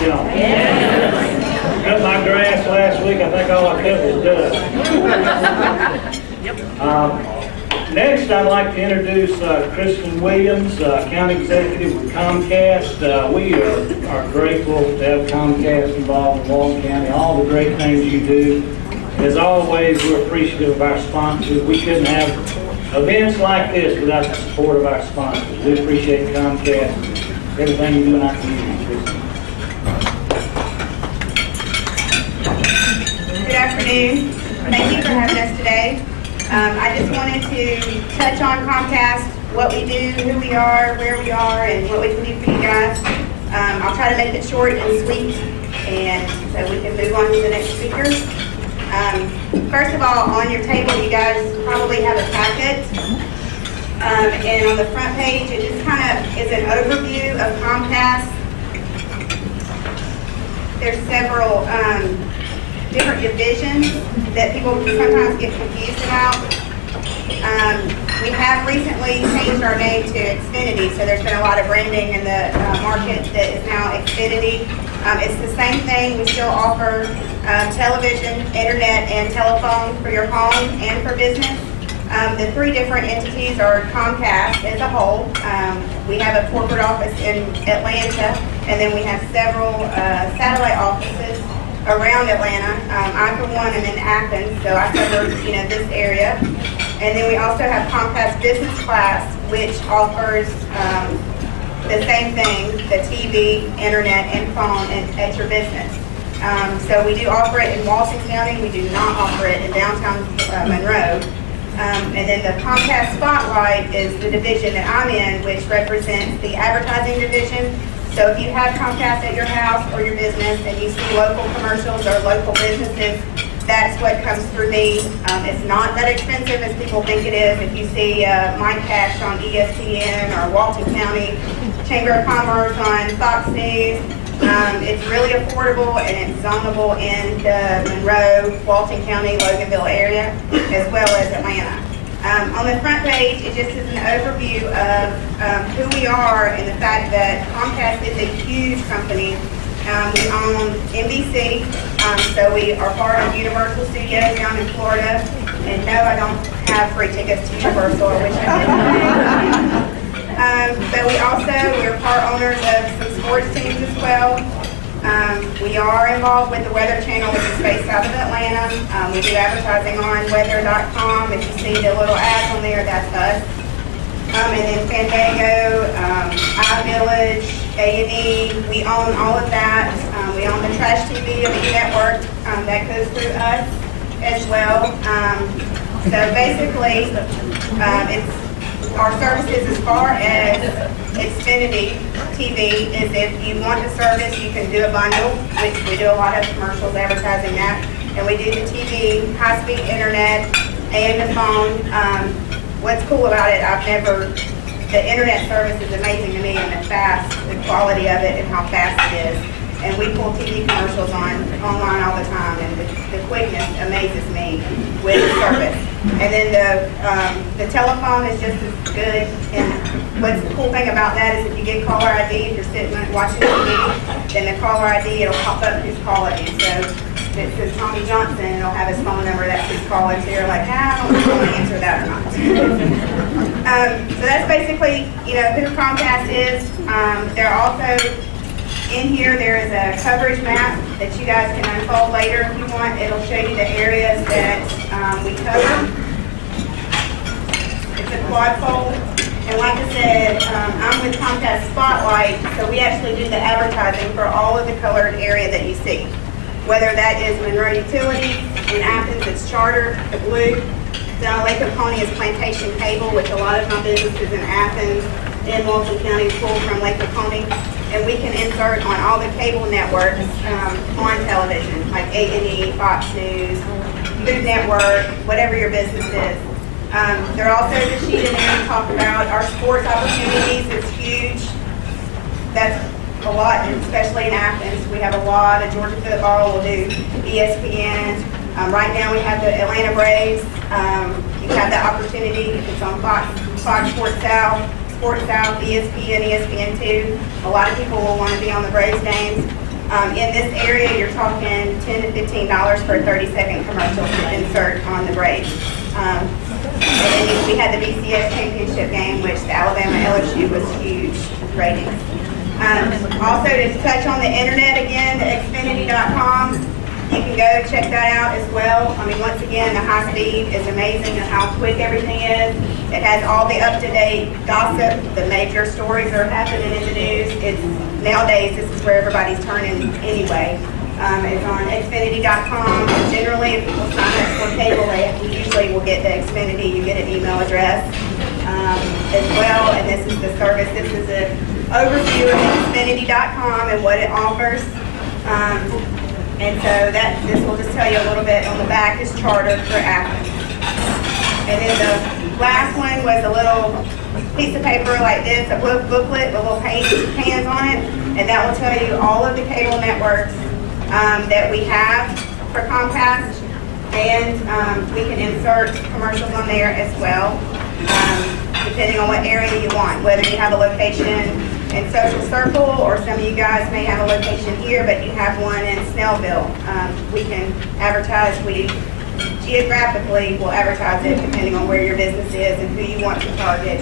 y'all? Cut my grass last week, I think all I cut was dust. Next, I'd like to introduce Kristen Williams, County Executive with Comcast. We are grateful to have Comcast involved in Walton County, all the great things you do. As always, we're appreciative of our sponsors. We couldn't have events like this without the support of our sponsors. We appreciate Comcast, everything you do in our community. Good afternoon. Thank you for having us today. I just wanted to touch on Comcast, what we do, who we are, where we are, and what we can do for you guys. I'll try to make it short and sweet, and so we can move on to the next speaker. First of all, on your table, you guys probably have a packet. And on the front page, it just kind of is an overview of Comcast. There's several different divisions that people sometimes get confused about. We have recently changed our name to Xfinity, so there's been a lot of branding in the market that is now Xfinity. It's the same thing. We still offer television, internet, and telephone for your home and for business. The three different entities are Comcast as a whole. We have a corporate office in Atlanta, and then we have several satellite offices around Atlanta. I, for one, am in Athens, so I cover this area. And then we also have Comcast Business Class, which offers the same thing, the TV, internet, and phone at your business. So we do offer it in Walton County. We do not offer it in downtown Monroe. And then the Comcast Spotlight is the division that I'm in, which represents the advertising division. So if you have Comcast at your house or your business and you see local commercials or local businesses, that's what comes through me. It's not that expensive as people think it is. If you see Mike Cash on ESPN or Walton County Chamber of Commerce on Fox News, it's really affordable and it's zonable in the Monroe, Walton County, Loganville area, as well as Atlanta. On the front page, it just is an overview of who we are and the fact that Comcast is a huge company. We own NBC, so we are part of Universal Studios down in Florida. And no, I don't have free tickets to Universal, I wish I did. But we're part owners of some sports teams as well. We are involved with the Weather Channel, which is based out of Atlanta. We do advertising on weather.com. If you see the little ads on there, that's us. And then Fandango, iVillage, A&E, we own all of that. We own the Trash TV of the network that goes through us as well. So basically, it's our services as far as Xfinity TV is if you want the service, you can do a bundle, which we do a lot of commercials advertising that. And we do the TV, high-speed internet, and the phone. What's cool about it, the internet service is amazing to me and the quality of it and how fast it is. And we pull TV commercials online all the time, and the quickness amazes me with the service. And then the telephone is just as good. And what's the cool thing about that is if you get caller ID, if you're sitting watching TV, then the caller ID, it'll pop up who's calling you. So if it says Tommy Johnson, it'll have his phone number, that's who's calling. So you're like, I don't know if I want to answer that or not. So that's basically, who Comcast is. They're also in here, there is a coverage map that you guys can unfold later if you want. It'll show you the areas that we cover. It's a quad fold. And like I said, I'm with Comcast Spotlight, so we actually do the advertising for all of the colored area that you see. Whether that is Monroe Utilities, in Athens it's Charter, the blue. Down Lake Oconee is Plantation Cable, which a lot of my businesses in Athens and Walton County pull from Lake Oconee. And we can insert on all the cable networks on television, like A&E, Fox News, Food Network, whatever your business is. There are also the sheet in there to talk about our sports opportunities. It's huge. That's a lot, especially in Athens. We have a lot of Georgia football. We'll do ESPN. Right now we have the Atlanta Braves. You have the opportunity, if it's on Fox Sports South, ESPN, ESPN2. A lot of people will want to be on the Braves games. In this area, you're talking $10 to $15 for a 30-second commercial to insert on the break. And then we had the BCS championship game, which the Alabama LSU was huge ratings. Also, to touch on the internet again, the Xfinity.com, you can go check that out as well. I mean, once again, the high speed is amazing and how quick everything is. It has all the up-to-date gossip, the major stories that are happening in the news. It's nowadays, this is where everybody's turning anyway. It's on Xfinity.com. Generally, if people sign up for cable, we usually will get the Xfinity. You get an email address as well, and this is the service. This is an overview of Xfinity.com and what it offers. And so this will just tell you a little bit. On the back is Charter for Athens. And then the last one was a little piece of paper like this, a booklet with little hands on it, and that will tell you all of the cable networks that we have for Comcast, and we can insert commercials on there as well, depending on what area you want, whether you have a location in Social Circle, or some of you guys may have a location here, but you have one in Snellville. We can advertise, we geographically will advertise it depending on where your business is and who you want to target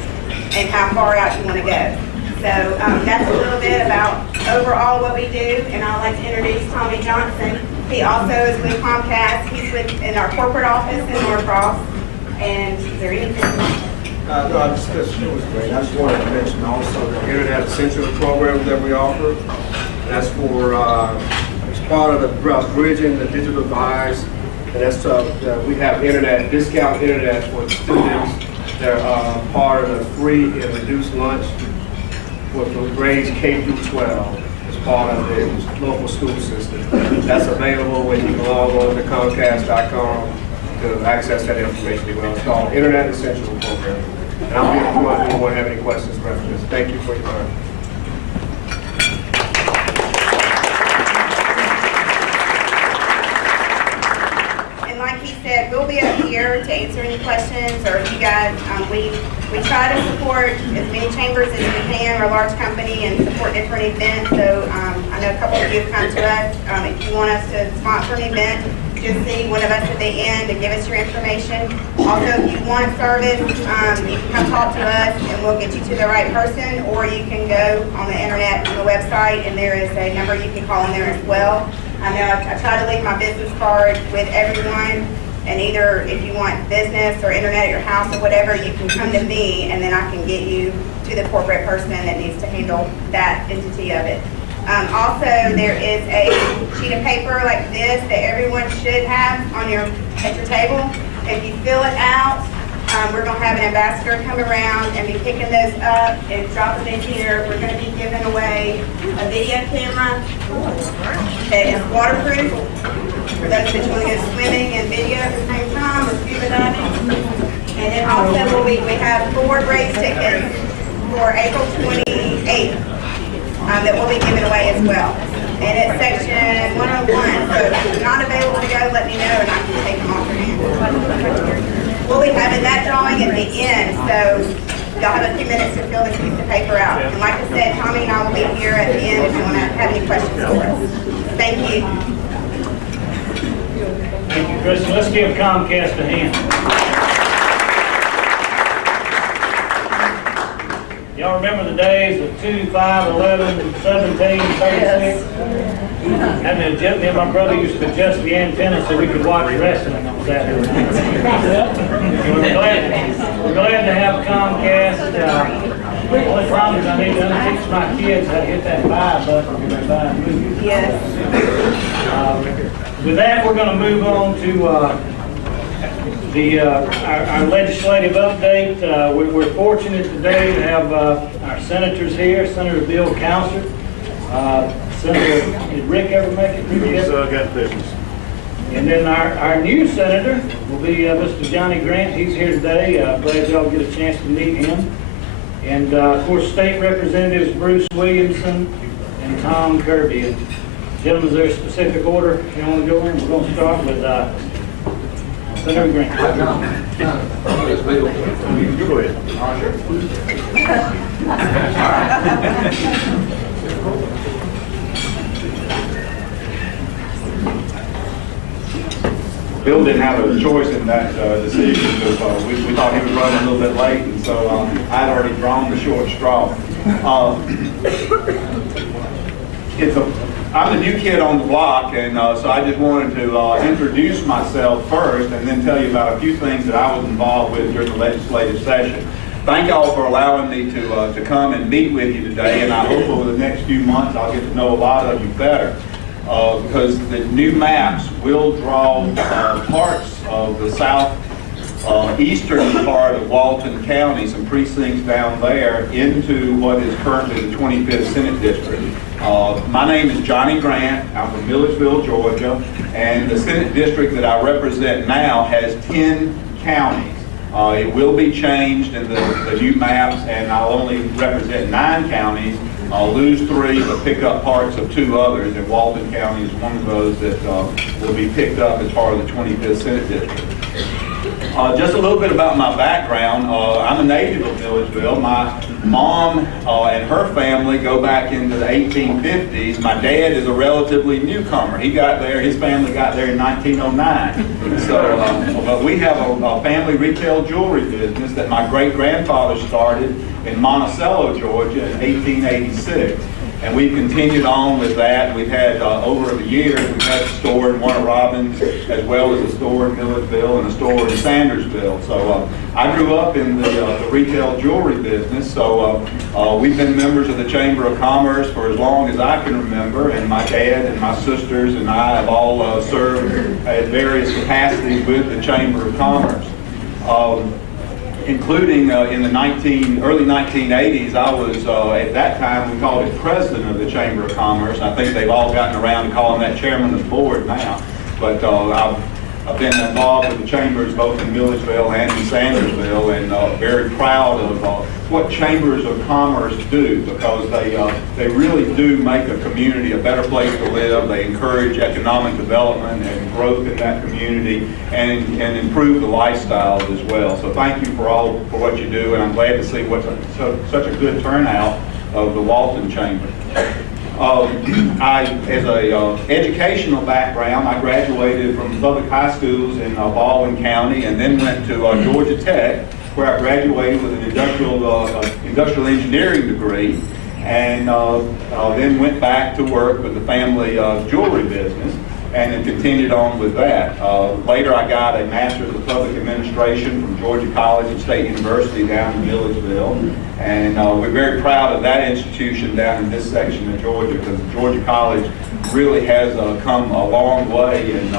and how far out you want to go. So that's a little bit about overall what we do, and I'd like to introduce Tommy Johnson. He also is with Comcast. He's in our corporate office in Norcross. And is there anything? No, it was great. I just wanted to mention also the Internet Essentials program that we offer. That's for, it's part of the bridging the digital divides. And that's, we have internet, discount internet for students. They're part of the free and reduced lunch for grades K through 12 as part of the local school system. That's available when you log on to Comcast.com to access that information as well. It's called Internet Essentials Program. And I'll be if anyone have any questions about this. Thank you for your time. And like he said, we'll be up here to answer any questions, or if you guys, we try to support as many chambers as we can. We're a large company and support different events. So I know a couple of you have come to us. If you want us to sponsor an event, just see one of us at the end and give us your information. Also, if you want service, you can come talk to us and we'll get you to the right person, or you can go on the internet, on the website, and there is a number you can call in there as well. I know I try to leave my business card with everyone, and either if you want business or internet at your house or whatever, you can come to me and then I can get you to the corporate person that needs to handle that entity of it. Also, there is a sheet of paper like this that everyone should have at your table. If you fill it out, we're going to have an ambassador come around and be picking those up and drop them in here. We're going to be giving away a video camera that is waterproof for those that want to go swimming and video at the same time, or scuba diving. And then also we have 4 race tickets for April 28th. That will be given away as well. And it's section 101, so if you're not available to go, let me know and I can take them off your hand. We'll be having that drawing at the end, so y'all have a few minutes to fill this piece of paper out. And like I said, Tommy and I will be here at the end if you want to have any questions for us. Thank you. Thank you, Kristen. Let's give Comcast a hand. Y'all remember the days of 2, 5, 11, 17, 36? And me and my brother used to adjust the antenna so we could watch wrestling on Saturday night. We're glad to have Comcast. The only problem is I need to teach my kids how to hit that buy button when they're buying movies. Yes. With that, we're going to move on to our legislative update. We're fortunate today to have our senators here. Senator Bill Counselor. Senator, did Rick ever make it? He's got business. And then our new senator will be Mr. Johnny Grant. He's here today. Glad y'all get a chance to meet him. And of course, State Representatives Bruce Williamson and Tom Kirby. Gentlemen, is there a specific order you want to go in? We're going to start with Senator Grant. You go ahead. Bill didn't have a choice in that decision because we thought he was running a little bit late, and so I'd already drawn the short straw. I'm the new kid on the block, and so I just wanted to introduce myself first and then tell you about a few things that I was involved with during the legislative session. Thank y'all for allowing me to come and meet with you today, and I hope over the next few months I'll get to know a lot of you better. Because the new maps will draw parts of the eastern part of Walton County, some precincts down there, into what is currently the 25th Senate District. My name is Johnny Grant. I'm from Milledgeville, Georgia, and the Senate District that I represent now has 10 counties. It will be changed in the new maps, and I'll only represent 9 counties. I'll lose 3, but pick up parts of 2 others, and Walton County is one of those that will be picked up as part of the 25th Senate District. Just a little bit about my background. I'm a native of Milledgeville. My mom and her family go back into the 1850s. My dad is a relatively newcomer. He got there, his family got there in 1909. So, but we have a family retail jewelry business that my great-grandfather started in Monticello, Georgia in 1886. And we've continued on with that. We've had, over the years, we've had a store in Warner Robins, as well as a store in Milledgeville and a store in Sandersville. So I grew up in the retail jewelry business. So we've been members of the Chamber of Commerce for as long as I can remember. And my dad and my sisters and I have all served at various capacities with the Chamber of Commerce. Including in the early 1980s, I was, at that time, we called it president of the Chamber of Commerce. I think they've all gotten around to calling that chairman of the board now. But I've been involved with the chambers both in Milledgeville and in Sandersville, and very proud of what chambers of commerce do, because they really do make a community a better place to live. They encourage economic development and growth in that community, and improve the lifestyles as well. So thank you for what you do, and I'm glad to see such a good turnout of the Walton Chamber. As a educational background, I graduated from public high schools in Baldwin County, and then went to Georgia Tech, where I graduated with an industrial engineering degree, and then went back to work with the family jewelry business, and then continued on with that. Later, I got a Master's of Public Administration from Georgia College and State University down in Milledgeville, and we're very proud of that institution down in this section of Georgia, because Georgia College really has come a long way in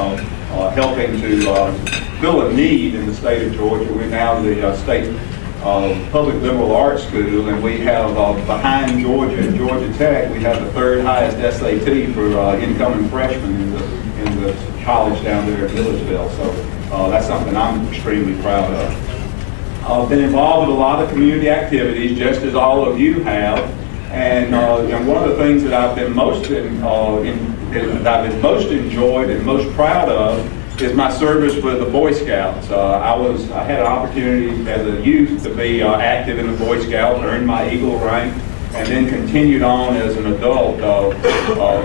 helping to fill a need in the state of Georgia. We're now the state public liberal arts school, and we have behind Georgia and Georgia Tech, we have the 3rd highest SAT for incoming freshmen in the college down there at Milledgeville. So that's something I'm extremely proud of. I've been involved with a lot of community activities, just as all of you have, and one of the things that I've been most enjoyed and most proud of is my service with the Boy Scouts. I had an opportunity as a youth to be active in the Boy Scouts, earned my Eagle rank, and then continued on as an adult,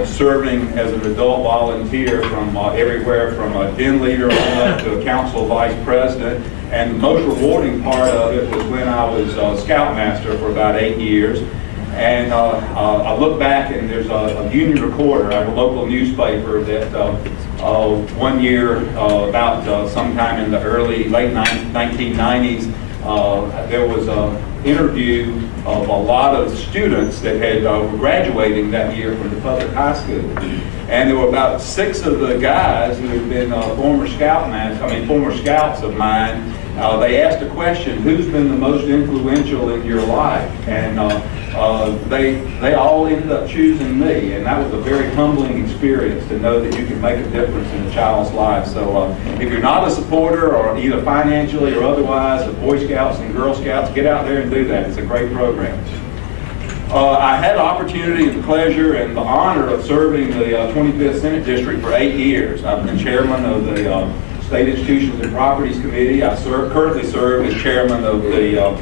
serving as an adult volunteer from everywhere from a den leader on up to a council vice president. And the most rewarding part of it was when I was Scoutmaster for about 8 years. And I look back, and there's a Union Recorder, a local newspaper, that one year, about sometime in the late 1990s, there was an interview of a lot of students that had were graduating that year from the public high school. And there were about 6 of the guys who had been former scouts of mine. They asked a question: who's been the most influential in your life? And they all ended up choosing me, and that was a very humbling experience to know that you can make a difference in a child's life. So if you're not a supporter, or either financially or otherwise, of Boy Scouts and Girl Scouts, get out there and do that. It's a great program. I had the opportunity, the pleasure, and the honor of serving the 25th Senate District for 8 years. I've been chairman of the State Institutions and Properties Committee. I currently serve as chairman of the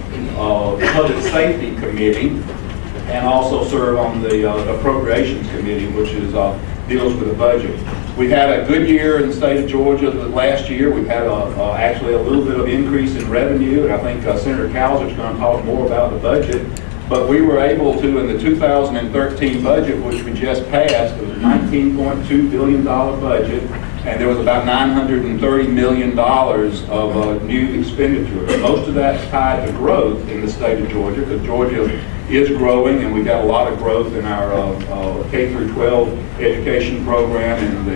Public Safety Committee, and also serve on the Appropriations Committee, which is deals with the budget. We had a good year in the state of Georgia last year. We've had actually a little bit of increase in revenue, and I think Senator Cowser's going to talk more about the budget. But we were able to, in the 2013 budget, which we just passed, it was a $19.2 billion budget, and there was about $930 million of new expenditure. Most of that's tied to growth in the state of Georgia, because Georgia is growing, and we've got a lot of growth in our K through 12 education program and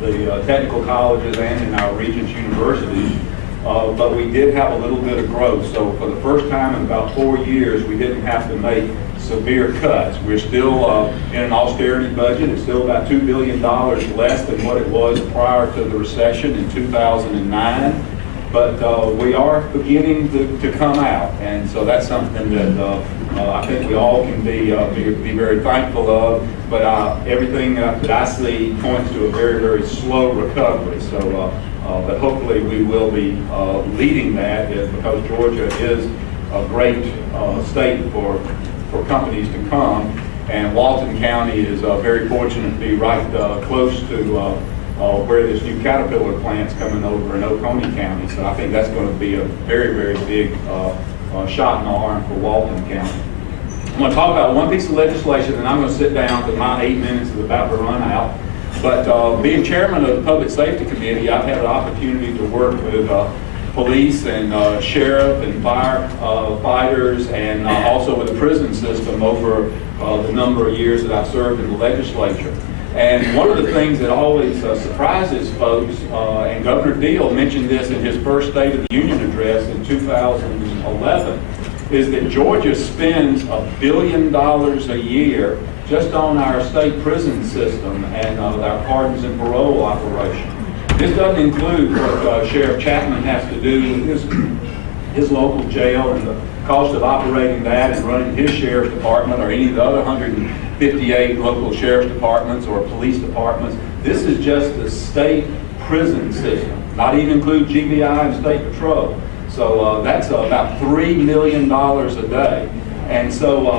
the technical colleges and in our Regents universities. But we did have a little bit of growth. So for the first time in about 4 years, we didn't have to make severe cuts. We're still in an austerity budget. It's still about $2 billion less than what it was prior to the recession in 2009. But we are beginning to come out, and so that's something that I think we all can be very thankful of. But everything that I see points to a very, very slow recovery. So, but hopefully we will be leading that, because Georgia is a great state for companies to come, and Walton County is very fortunate to be right close to where this new Caterpillar plant's coming over in Oconee County. So I think that's going to be a very, very big shot in the arm for Walton County. I'm going to talk about one piece of legislation, and I'm going to sit down because my 8 minutes is about to run out. But being chairman of the Public Safety Committee, I've had an opportunity to work with police and sheriff and firefighters, and also with the prison system over the number of years that I've served in the legislature. And one of the things that always surprises folks, and Governor Deal mentioned this in his first State of the Union address in 2011, is that Georgia spends $1 billion a year just on our state prison system and our pardons and parole operation. This doesn't include what Sheriff Chapman has to do with his local jail and the cost of operating that and running his sheriff's department, or any of the other 158 local sheriff's departments or police departments. This is just the state prison system, not even include GBI and state patrol. So that's about $3 million a day. And so,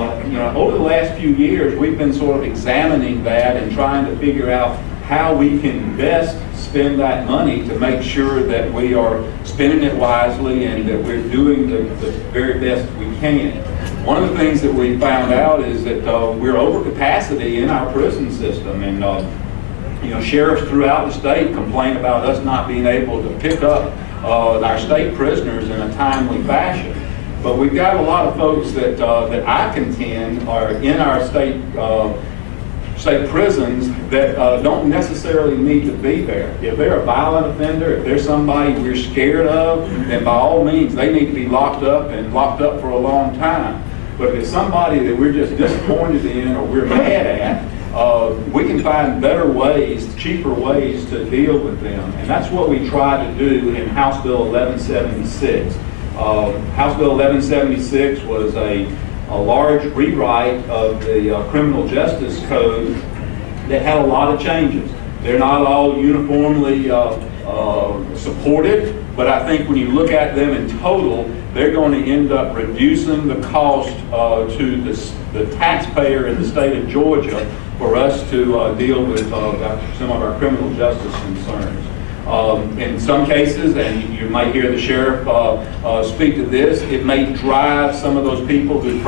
over the last few years, we've been sort of examining that and trying to figure out how we can best spend that money to make sure that we are spending it wisely and that we're doing the very best we can. One of the things that we found out is that we're over capacity in our prison system, and sheriffs throughout the state complain about us not being able to pick up our state prisoners in a timely fashion. But we've got a lot of folks that I contend are in our state prisons that don't necessarily need to be there. If they're a violent offender, if they're somebody we're scared of, then by all means they need to be locked up for a long time. But if it's somebody that we're just disappointed in or we're mad at, we can find better ways, cheaper ways to deal with them. And that's what we try to do in House Bill 1176. House Bill 1176 was a large rewrite of the criminal justice code that had a lot of changes. They're not all uniformly supported, but I think when you look at them in total, they're going to end up reducing the cost to the taxpayer in the state of Georgia for us to deal with some of our criminal justice concerns. In some cases, and you might hear the sheriff speak to this, it may drive some of those people who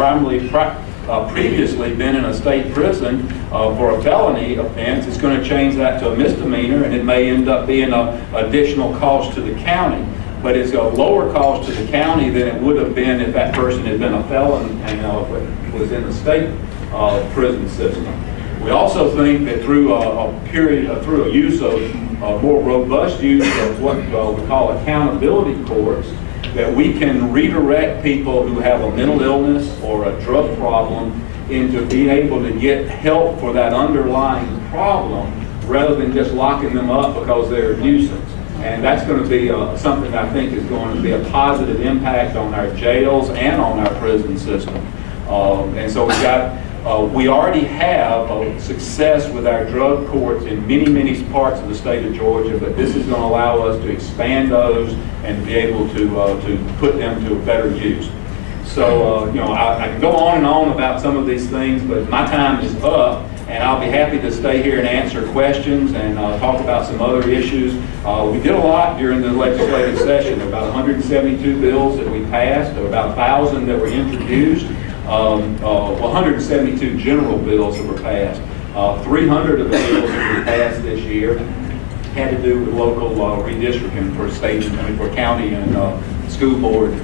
previously been in a state prison for a felony offense. It's going to change that to a misdemeanor, and it may end up being an additional cost to the county. But it's a lower cost to the county than it would have been if that person had been a felon and was in the state prison system. We also think that through a use of more robust use of what we call accountability courts, that we can redirect people who have a mental illness or a drug problem into being able to get help for that underlying problem rather than just locking them up because they're a nuisance. And that's going to be something I think is going to be a positive impact on our jails and on our prison system. And so we already have success with our drug courts in many, many parts of the state of Georgia, but this is going to allow us to expand those and be able to put them to a better use. So, I can go on and on about some of these things, but my time is up, and I'll be happy to stay here and answer questions and talk about some other issues. We did a lot during the legislative session. There were about 172 bills that we passed, there were about 1,000 that were introduced, 172 general bills that were passed. 300 of the bills that we passed this year had to do with local redistricting for for county and school board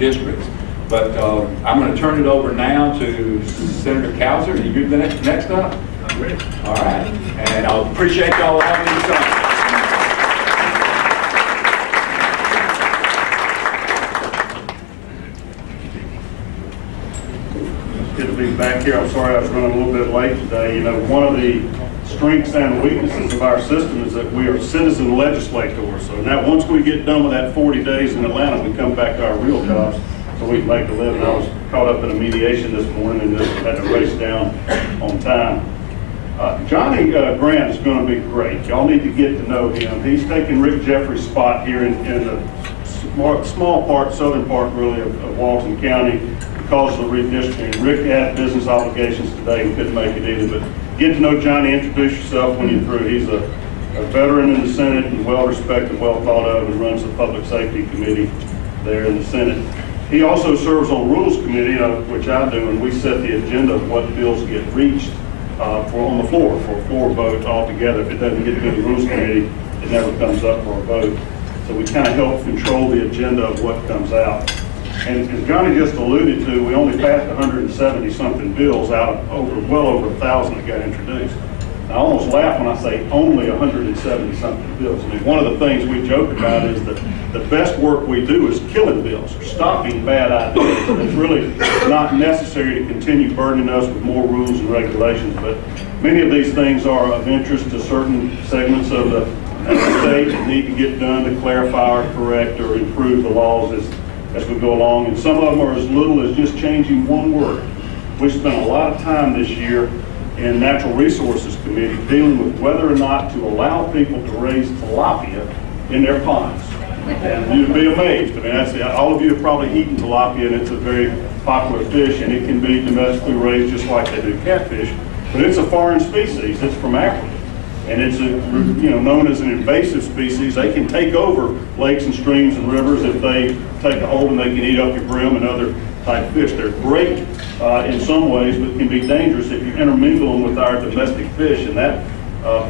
districts. But I'm going to turn it over now to Senator Cowser. You're the next up. I'm ready. All right. And I appreciate y'all having me on. Good to be back here. I'm sorry I was running a little bit late today. You know, one of the strengths and weaknesses of our system is that we are citizen legislators. So now once we get done with that 40 days in Atlanta, we come back to our real jobs so we can make a living. I was caught up in a mediation this morning and just had to race down on time. Johnny Grant is going to be great. Y'all need to get to know him. He's taking Rick Jeffrey's spot here in the small part, southern part really of Walton County because of the redistricting. Rick had business obligations today and couldn't make it either, but get to know Johnny, introduce yourself when you're through. He's a veteran in the Senate and well-respected, well thought of, and runs the Public Safety Committee there in the Senate. He also serves on Rules Committee, which I do, and we set the agenda of what bills get reached on the floor for a floor vote altogether. If it doesn't get to the Rules Committee, it never comes up for a vote. So we kind of help control the agenda of what comes out. And as Johnny just alluded to, we only passed 170-something bills out of well over 1,000 that got introduced. I almost laugh when I say only 170-something bills. I mean, one of the things we joke about is that the best work we do is killing bills, or stopping bad ideas. And it's really not necessary to continue burdening us with more rules and regulations, but many of these things are of interest to certain segments of the state that need to get done to clarify or correct or improve the laws as we go along. And some of them are as little as just changing one word. We spent a lot of time this year in Natural Resources Committee dealing with whether or not to allow people to raise tilapia in their ponds. And you'd be amazed. I mean, all of you have probably eaten tilapia, and it's a very popular fish, and it can be domestically raised just like they do catfish. But it's a foreign species. It's from Africa, and it's known as an invasive species. They can take over lakes and streams and rivers if they take a hold, and they can eat up your brim and other type fish. They're great in some ways, but can be dangerous if you intermingle them with our domestic fish. And that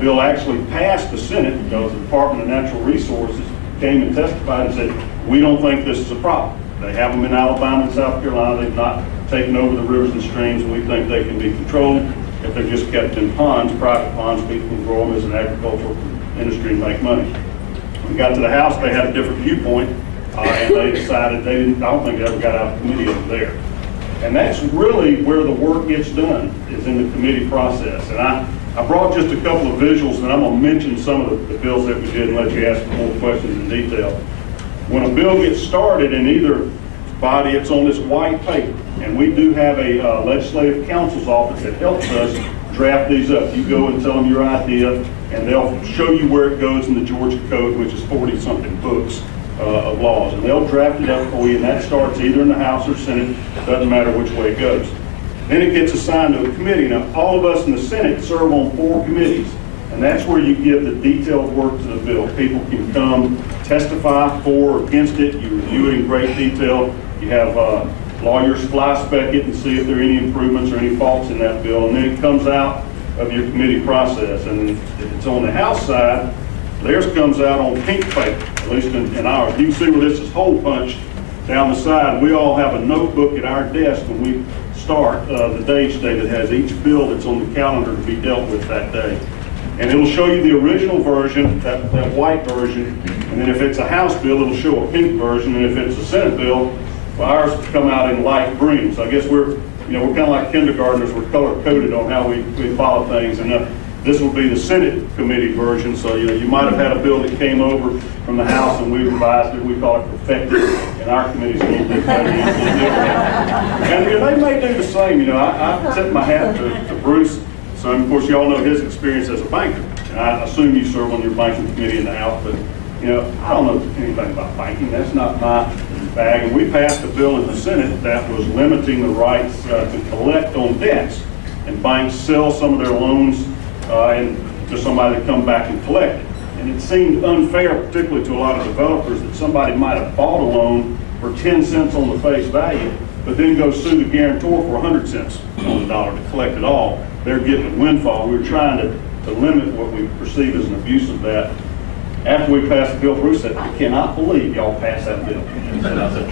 bill actually passed the Senate because the Department of Natural Resources came and testified and said, we don't think this is a problem. They have them in Alabama and South Carolina. They've not taken over the rivers and streams, and we think they can be controlled if they're just kept in ponds, private ponds. People can grow them as an agricultural industry and make money. When we got to the House, they had a different viewpoint, and they decided I don't think they ever got out of committee over there. And that's really where the work gets done, is in the committee process. And I brought just a couple of visuals, and I'm going to mention some of the bills that we did and let you ask more questions in detail. When a bill gets started in either body, it's on this white paper. And we do have a legislative counsel's office that helps us draft these up. You go and tell them your idea, and they'll show you where it goes in the Georgia Code, which is 40-something books of laws. And they'll draft it up for you, and that starts either in the House or Senate. Doesn't matter which way it goes. Then it gets assigned to a committee. Now, all of us in the Senate serve on 4 committees, and that's where you give the detailed work to the bill. People can come testify for or against it. You review it in great detail. You have lawyers fly spec it and see if there are any improvements or any faults in that bill, and then it comes out of your committee process. And if it's on the House side, theirs comes out on pink paper, at least in ours. You can see where this is hole punched down the side. We all have a notebook at our desk when we start the day each day that has each bill that's on the calendar to be dealt with that day. And it'll show you the original version, that white version, and then if it's a House bill, it'll show a pink version, and if it's a Senate bill, well, ours come out in light green. So I guess we're kind of like kindergartners. We're color-coded on how we follow things. And this will be the Senate committee version. So you might have had a bill that came over from the House and we revised it. We call it perfected. And our committee's a little bit better. And they may do the same. I tip my hat to Bruce. So of course, y'all know his experience as a banker. And I assume you serve on your banking committee in the House. But I don't know anything about banking. That's not my bag. And we passed a bill in the Senate that was limiting the rights to collect on debts. and banks sell some of their loans and to somebody to come back and collect it. And it seemed unfair, particularly to a lot of developers, that somebody might have bought a loan for 10 cents on the face value, but then go sue the guarantor for 100 cents on the dollar to collect it all. They're getting a windfall. We're trying to limit what we perceive as an abuse of that. After we passed the bill, Bruce said, "I cannot believe y'all passed that bill." And I said,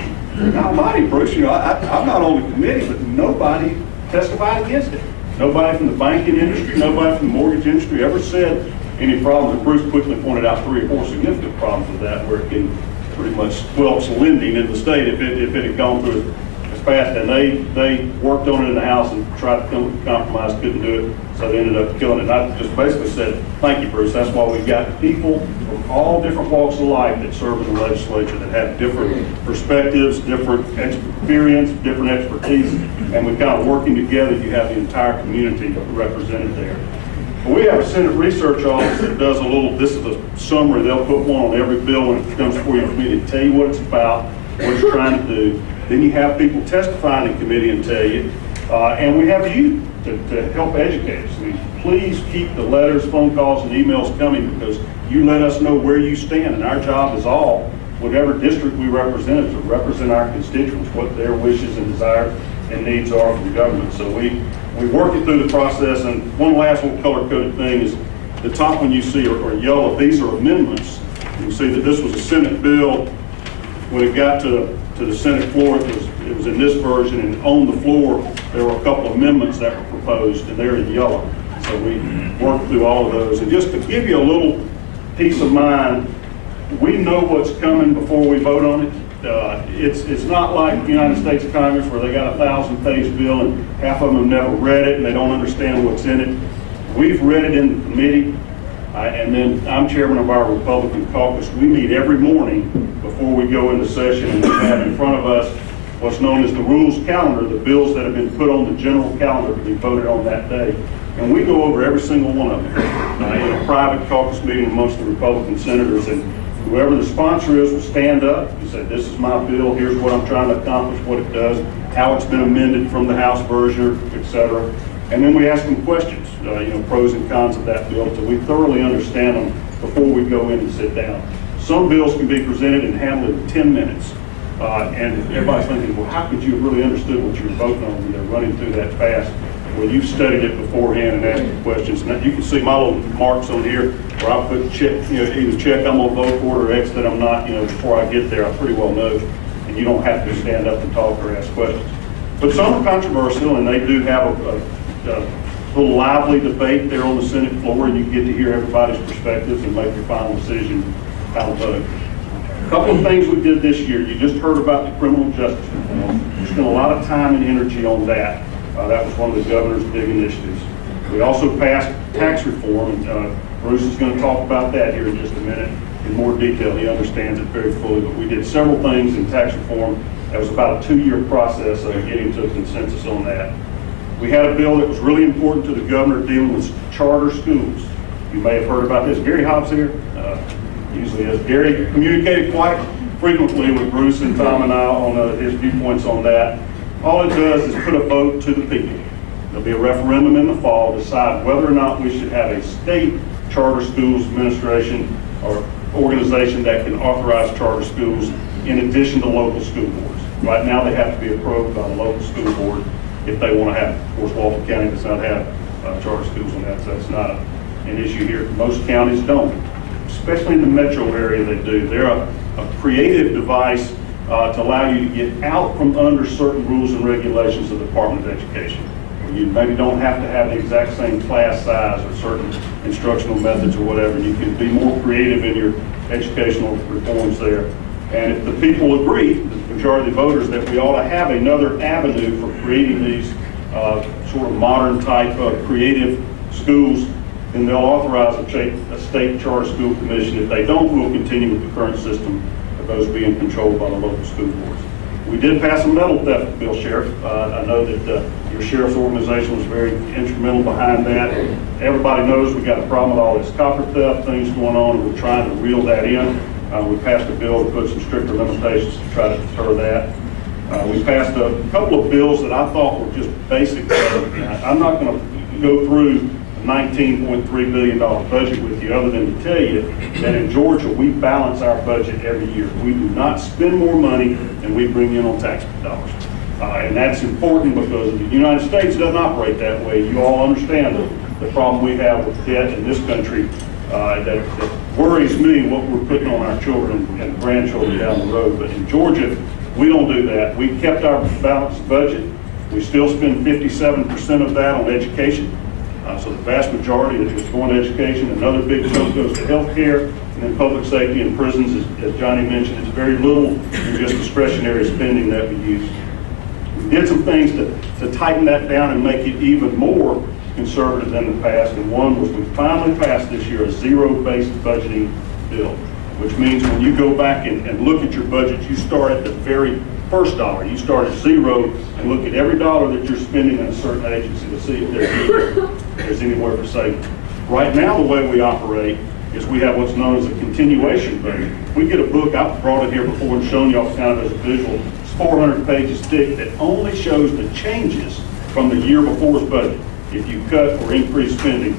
"Nobody, Bruce, I'm not on the committee, but nobody testified against it. Nobody from the banking industry, nobody from the mortgage industry ever said any problems." And Bruce quickly pointed out 3 or 4 significant problems with that, where it can pretty much squelch lending in the state if it had gone through as fast. And they worked on it in the House and tried to come to a compromise, couldn't do it, so they ended up killing it. And I just basically said, "Thank you, Bruce. That's why we've got people from all different walks of life that serve in the legislature that have different perspectives, different experience, different expertise, and we're kind of working together. You have the entire community represented there." We have a Senate Research Office that does this is a summary, they'll put one on every bill when it comes before your committee, tell you what it's about, what it's trying to do. Then you have people testifying in committee and tell you, and we have you to help educate us. I mean, please keep the letters, phone calls, and emails coming, because you let us know where you stand, and our job is all, whatever district we represent, is to represent our constituents, what their wishes and desires and needs are from government. So we work it through the process. And one last little color-coded thing is the top one you see are yellow. These are amendments. You can see that this was a Senate bill. When it got to the Senate floor, it was in this version, and on the floor there were a couple of amendments that were proposed, and they're in yellow. So we worked through all of those. And just to give you a little peace of mind, we know what's coming before we vote on it. It's not like the United States Congress, where they got a 1,000-page bill and half of them have never read it and they don't understand what's in it. We've read it in the committee, and then I'm chairman of our Republican caucus. We meet every morning before we go into session, and we have in front of us what's known as the rules calendar, the bills that have been put on the general calendar to be voted on that day. And we go over every single one of them in a private caucus meeting amongst the Republican senators. And whoever the sponsor is will stand up and say, "This is my bill, here's what I'm trying to accomplish, what it does, how it's been amended from the House version, etc." And then we ask them questions, pros and cons of that bill, so we thoroughly understand them before we go in and sit down. Some bills can be presented and handled in 10 minutes. And everybody's thinking, well, how could you have really understood what you were voting on when they're running through that fast? Well, you've studied it beforehand and asked questions. Now, you can see my little marks on here where I put check, either check I'm gonna vote for it or X that I'm not, before I get there. I pretty well know, and you don't have to stand up and talk or ask questions. But some are controversial, and they do have a little lively debate there on the Senate floor, and you get to hear everybody's perspectives and make your final decision how to vote. A couple of things we did this year. You just heard about the criminal justice reform. We spent a lot of time and energy on that. That was one of the governor's big initiatives. We also passed tax reform, and Bruce is going to talk about that here in just a minute in more detail. He understands it very fully, but we did several things in tax reform. That was about a 2-year process of getting to a consensus on that. We had a bill that was really important to the governor dealing with charter schools. You may have heard about this. Gary Hobbs here, usually has. Gary communicated quite frequently with Bruce and Tom and I on his viewpoints on that. All it does is put a vote to the people. There'll be a referendum in the fall to decide whether or not we should have a state charter schools administration or organization that can authorize charter schools in addition to local school boards. Right now, they have to be approved by the local school board if they want to have. Of course, Walton County does not have charter schools on that, so that's not an issue here. Most counties don't, especially in the metro area. They do. They're a creative device to allow you to get out from under certain rules and regulations of the Department of Education. You maybe don't have to have the exact same class size or certain instructional methods or whatever. You can be more creative in your educational reforms there. And if the people agree, the majority of the voters, that we ought to have another avenue for creating these sort of modern type of creative schools, then they'll authorize a state charter school commission. If they don't, we'll continue with the current system of those being controlled by the local school boards. We did pass a metal theft bill, Sheriff. I know that your sheriff's organization was very instrumental behind that. Everybody knows we got a problem with all this copper theft things going on, and we're trying to reel that in. We passed a bill to put some stricter limitations to try to deter that. We passed a couple of bills that I thought were just basic. I'm not going to go through a $19.3 billion budget with you, other than to tell you that in Georgia, we balance our budget every year. We do not spend more money than we bring in on tax dollars. And that's important because the United States doesn't operate that way. You all understand the problem we have with debt in this country that worries me, what we're putting on our children and grandchildren down the road. But in Georgia, we don't do that. We kept our balanced budget. We still spend 57% of that on education. So the vast majority is going to education. Another big chunk goes to health care, and then public safety and prisons, as Johnny mentioned, it's very little in just discretionary spending that we use. We did some things to tighten that down and make it even more conservative than the past, and one was we finally passed this year a zero-based budgeting bill, which means when you go back and look at your budget, you start at the very first dollar. You start at zero and look at every dollar that you're spending in a certain agency to see if there's anywhere for savings. Right now, the way we operate is we have what's known as a continuation budget. We get a book, I've brought it here before and shown y'all kind of as a visual. It's 400 pages thick that only shows the changes from the year before's budget. If you cut or increase spending,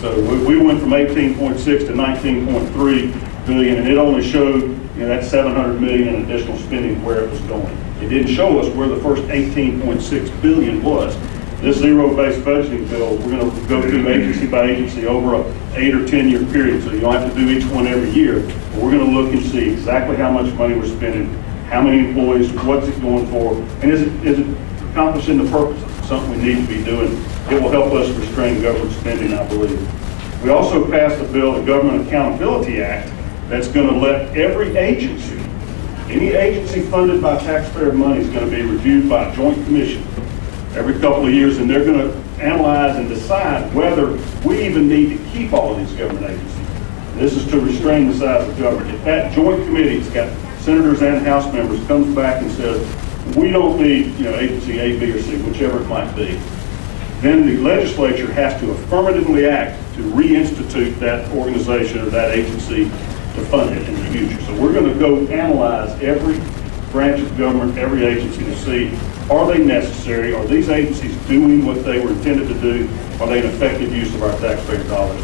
so we went from 18.6 to 19.3 billion, and it only showed, that 700 million in additional spending where it was going. It didn't show us where the first 18.6 billion was. This zero-based budgeting bill, we're going to go through agency by agency over a 8 or 10 year period, so you don't have to do each one every year. But we're going to look and see exactly how much money we're spending, how many employees, what's it going for, and is it accomplishing the purpose? Something we need to be doing. It will help us restrain government spending, I believe. We also passed a bill, the Government Accountability Act, that's going to let every agency, any agency funded by taxpayer money is going to be reviewed by a joint commission every couple of years, and they're going to analyze and decide whether we even need to keep all of these government agencies. This is to restrain the size of government. If that joint committee, it's got senators and House members, comes back and says, we don't need, agency A, B, or C, whichever it might be, then the legislature has to affirmatively act to reinstitute that organization or that agency to fund it in the future. So we're going to go analyze every branch of government, every agency to see, are they necessary? Are these agencies doing what they were intended to do? Are they an effective use of our taxpayer dollars?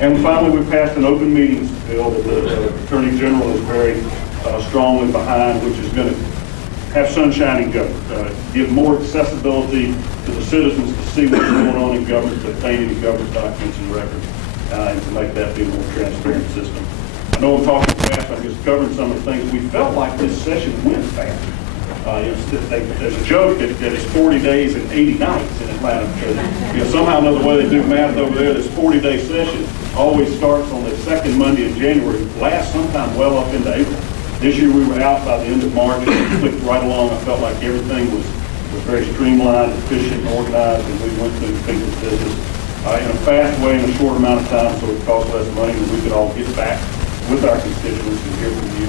And finally, we passed an open meetings bill that the Attorney General is very strongly behind, which is going to have sunshine in government, give more accessibility to the citizens to see what's going on in government, to obtain any government documents and records, and to make that be a more transparent system. I know I'm talking fast, I'm just covering some of the things. We felt like this session went fast. There's a joke that it's 40 days and 80 nights in Atlanta because somehow another way they do math over there, this 40-day session always starts on the second Monday in January, lasts sometime well up into April. This year we were out by the end of March and it clicked right along. I felt like everything was very streamlined, efficient, and organized, and we went through people's business in a fast way in a short amount of time, so it cost less money, and we could all get back with our constituents and hear from you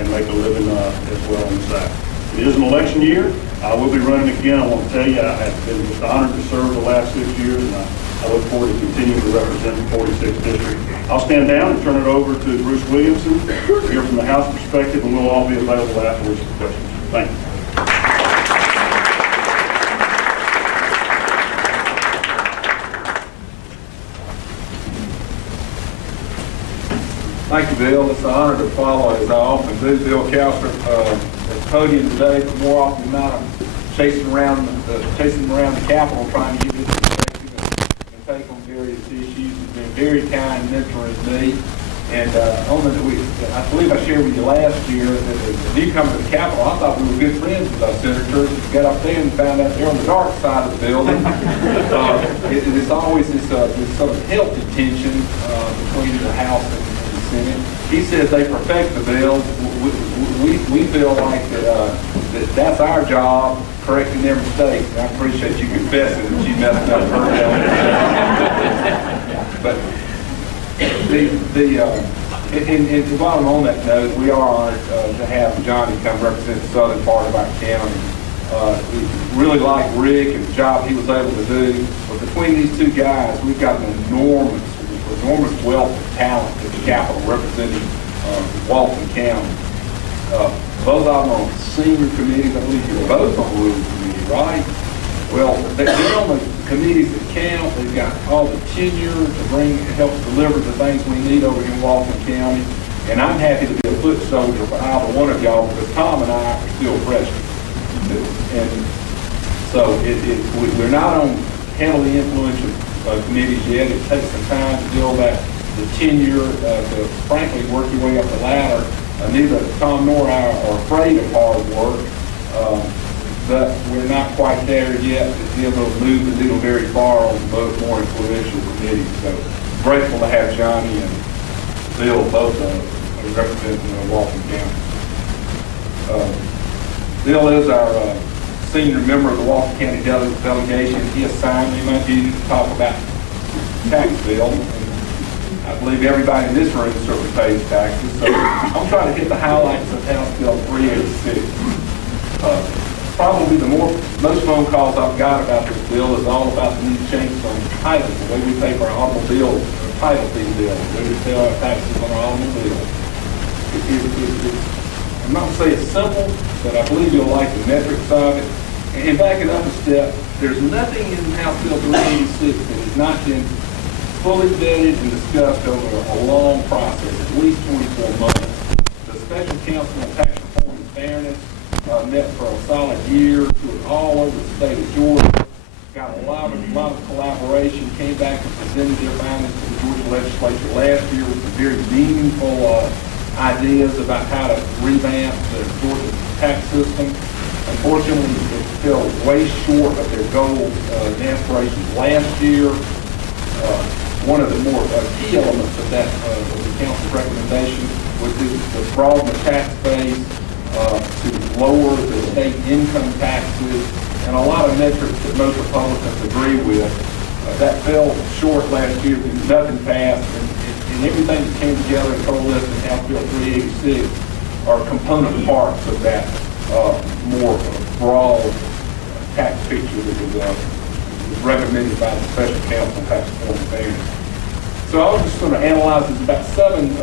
and make a living as well on the side. It is an election year. I will be running again. I want to tell you, I have been just honored to serve the last 6 years, and I look forward to continuing to represent the 46th district. I'll stand down and turn it over to Bruce Williamson, hear from the House perspective, and we'll all be available afterwards for questions. Thank you. Thank you, Bill. It's an honor to follow, as I often do, Bill Cowser at the podium today. But more often than not, I'm chasing around the Capitol, trying to give his perspective and take on various issues. He's been very kind mentoring me. And I believe I shared with you last year that as a newcomer to the Capitol, I thought we were good friends with our senators. We got up there and found out they're on the dark side of the building. It's always this sort of healthy tension between the House and the Senate. He says they perfect the bill. We feel like that's our job, correcting their mistakes. And I appreciate you confessing that you messed up her But and while I'm on that note, we are honored to have Johnny come represent the southern part of our county. We really like Rick and the job he was able to do. But between these two guys, we've got an enormous wealth of talent at the Capitol representing Walton County. Both of them are on senior committees, I believe you're both on the rules committee, right? Well, they're on the committees that count, they've got all the tenure to help deliver the things we need over here in Walton County. And I'm happy to be a foot soldier for either one of y'all, because Tom and I are still freshmen. And so we're not on heavily influential committees yet. It takes some time to build that, the tenure, to frankly work your way up the ladder. Neither Tom nor I are afraid of hard work, but we're not quite there yet to be able to move the needle very far on both more influential committees. So grateful to have Johnny and Bill both representing Walton County. Bill is our senior member of the Walton County delegation. He assigned me my duty to talk about tax bill. I believe everybody in this room certainly pays taxes, so I'm trying to hit the highlights of House Bill 386. Probably most phone calls I've got about this bill is all about the new changes on titles, the way we pay for our automobile title fee bill, the way we pay our taxes on our automobile. I'm not going to say it's simple, but I believe you'll like the metrics of it. And back it up a step, there's nothing in House Bill 386 that has not been fully vetted and discussed over a long process, at least 24 months. The Special Counsel on Tax Reform and Fairness met for a solid year, toured all over the state of Georgia, got a lot of collaboration, came back and presented their findings to the Georgia legislature last year with some very meaningful ideas about how to revamp the Georgia tax system. Unfortunately, it fell way short of their goals and aspirations last year. One of the more key elements of that, of the council's recommendation was to broaden the tax base, to lower the state income taxes, and a lot of metrics that most Republicans agree with. That fell short last year, nothing passed, and everything that came together and coalesced in House Bill 386 are component parts of that more broad tax picture that was recommended by the Special Counsel on Tax Reform and Fairness. So I was just sort of analyze this about 7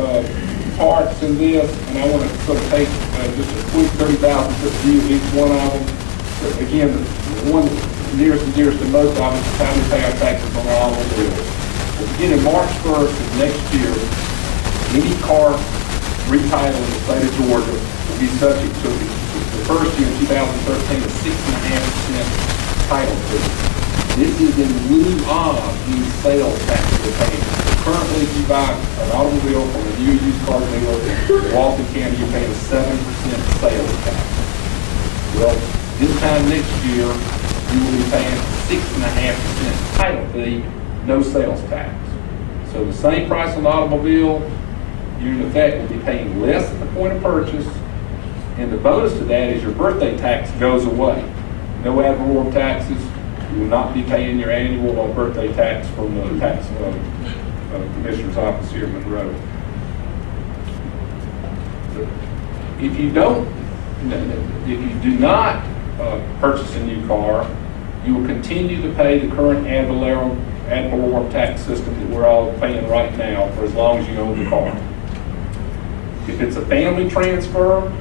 parts in this, and I want to sort of take just a quick 30,000-foot view of each one of them. But again, the one nearest and dearest to most of us is how we pay our taxes on our automobiles. Beginning March 1st of next year, any car retitled in the state of Georgia will be subject to the first year, 2013, a 6.5% title fee. This is in lieu of the sales tax we're paying. Currently, if you buy an automobile from a new used car dealer in Walton County, you're paying a 7% sales tax. Well, this time next year, you will be paying a 6.5% title fee, no sales tax. So the same price on the automobile, you in effect will be paying less at the point of purchase, and the bonus to that is your birthday tax goes away. No ad valorem taxes. You will not be paying your annual or birthday tax from the tax commissioner's office here in Monroe. If you do not purchase a new car, you will continue to pay the current ad valorem tax system that we're all paying right now for as long as you own the car. If it's a family transfer,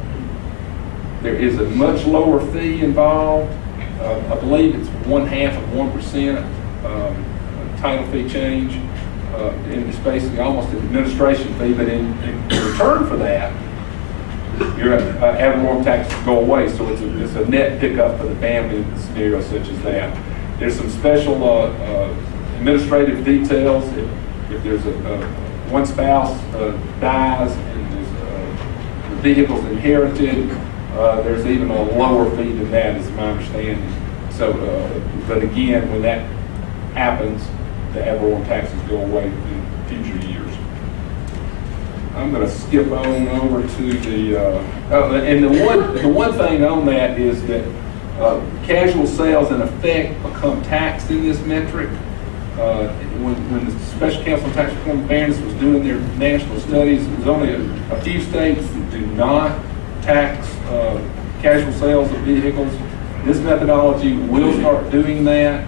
there is a much lower fee involved. I believe it's 0.5% title fee change. And it's basically almost an administration fee, but in return for that, your ad valorem taxes go away. So it's a net pickup for the family in scenarios such as that. There's some special administrative details. If there's one spouse dies and the vehicle's inherited, there's even a lower fee than that, is my understanding. So, but again, when that happens, the ad valorem taxes go away in future years. I'm going to skip on over to the, and the one thing on that is that casual sales in effect become taxed in this metric. When the Special Counsel on Tax Reform and Fairness was doing their national studies, there's only a few states that do not tax casual sales of vehicles. This methodology will start doing that.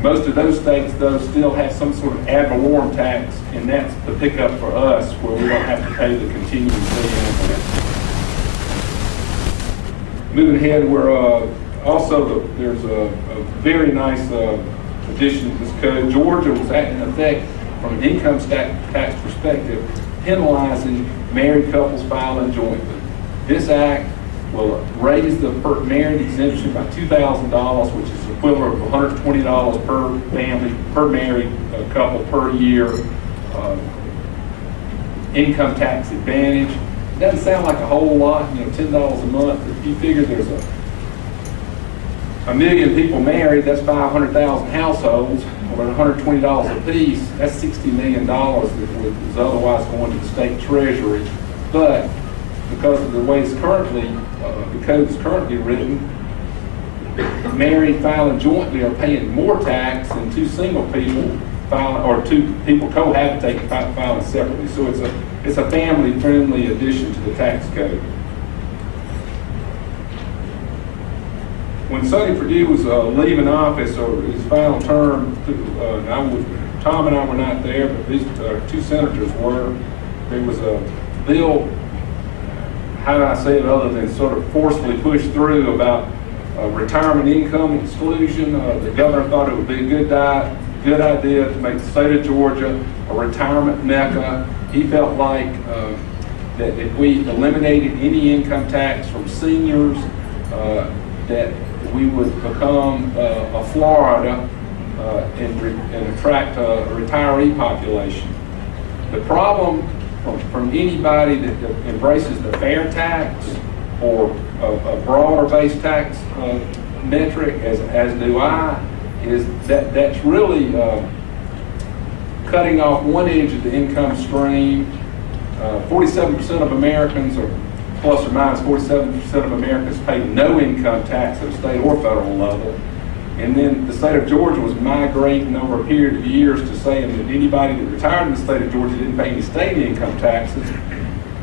Most of those states, though, still have some sort of ad valorem tax, and that's the pickup for us, where we don't have to pay the continuing fee on that. moving ahead, there's a very nice addition to this code. Georgia was in effect, from an income tax perspective, penalizing married couples filing jointly. This act will raise the married exemption by $2,000, which is equivalent of $120 per family, per married couple per year. Income tax advantage. It doesn't sound like a whole lot, $10 a month. If you figure there's a million people married, that's 500,000 households, or $120 a piece, that's $60 million that is otherwise going to the state treasury. But because of the way it's currently, the code is currently written, married filing jointly are paying more tax than two single people filing, or two people cohabitating filing separately. So it's a family-friendly addition to the tax code. When Sonny Perdue was leaving office, or his final term, Tom and I were not there, but these two senators were. There was a bill, how do I say it other than sort of forcefully pushed through, about retirement income exclusion. The governor thought it would be a good idea to make the state of Georgia a retirement mecca. He felt like that if we eliminated any income tax from seniors, that we would become a Florida and attract a retiree population. The problem from anybody that embraces the fair tax or a broader based tax metric, as do I, is that that's really cutting off one edge of the income stream. 47% of Americans, or plus or minus 47% of Americans, pay no income tax at a state or federal level. And then the state of Georgia was migrating over a period of years to saying that anybody that retired in the state of Georgia didn't pay any state income taxes.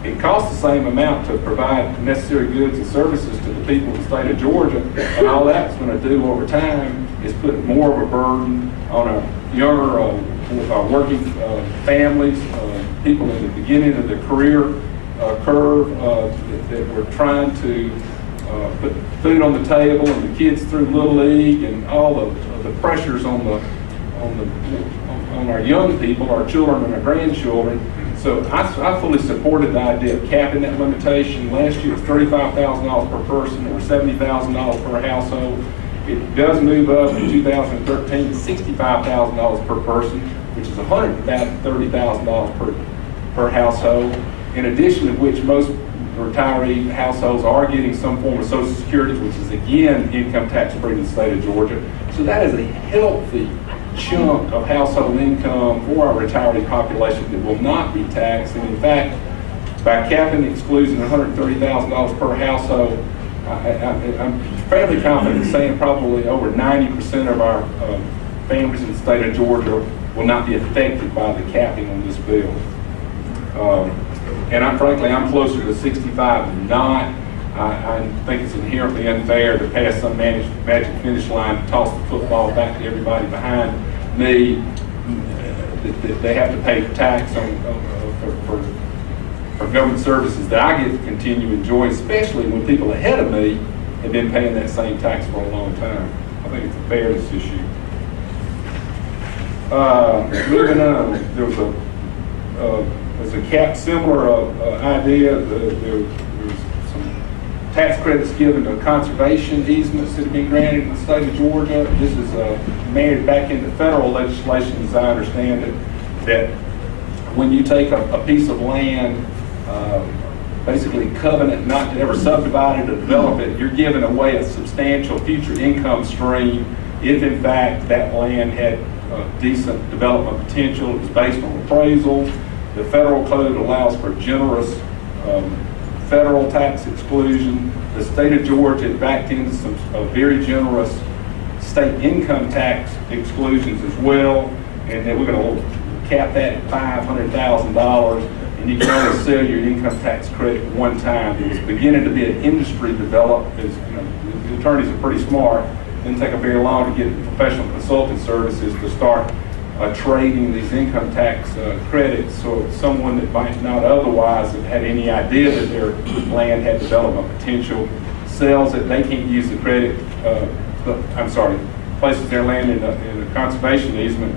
It costs the same amount to provide necessary goods and services to the people in the state of Georgia, and all that's going to do over time is put more of a burden on our younger working families, people in the beginning of their career curve that we're trying to put food on the table, and the kids through Little League, and all the pressures on our young people, our children and our grandchildren. So I fully supported the idea of capping that limitation. Last year it was $35,000 per person, or $70,000 per household. It does move up in 2013 to $65,000 per person, which is $130,000 per household. In addition to which, most retiree households are getting some form of Social Security, which is again income tax free in the state of Georgia. So that is a healthy chunk of household income for our retiree population that will not be taxed. And in fact, by capping the exclusion at $130,000 per household, I'm fairly confident in saying probably over 90% of our families in the state of Georgia will not be affected by the capping on this bill. And I'm closer to 65 than not. I think it's inherently unfair to pass some magic finish line, to toss the football back to everybody behind me, that they have to pay tax for government services that I get to continue to enjoy, especially when people ahead of me have been paying that same tax for a long time. I think it's a fairness issue. Moving on, there was a similar idea. There was some tax credits given to conservation easements that have been granted in the state of Georgia. This is married back into federal legislation, as I understand it, that when you take a piece of land, basically covenant not to ever subdivide it or develop it, you're giving away a substantial future income stream if in fact that land had decent development potential. It was based on appraisals. The federal code allows for generous federal tax exclusion. The state of Georgia had backed into some very generous state income tax exclusions as well, and then we're going to cap that at $500,000, and you can only sell your income tax credit one time. It was beginning to be an industry developed, as the attorneys are pretty smart. It didn't take a very long to get professional consulting services to start trading these income tax credits, so someone that might not otherwise have had any idea that their land had development potential sells it, they can't use the credit, places their land in a conservation easement,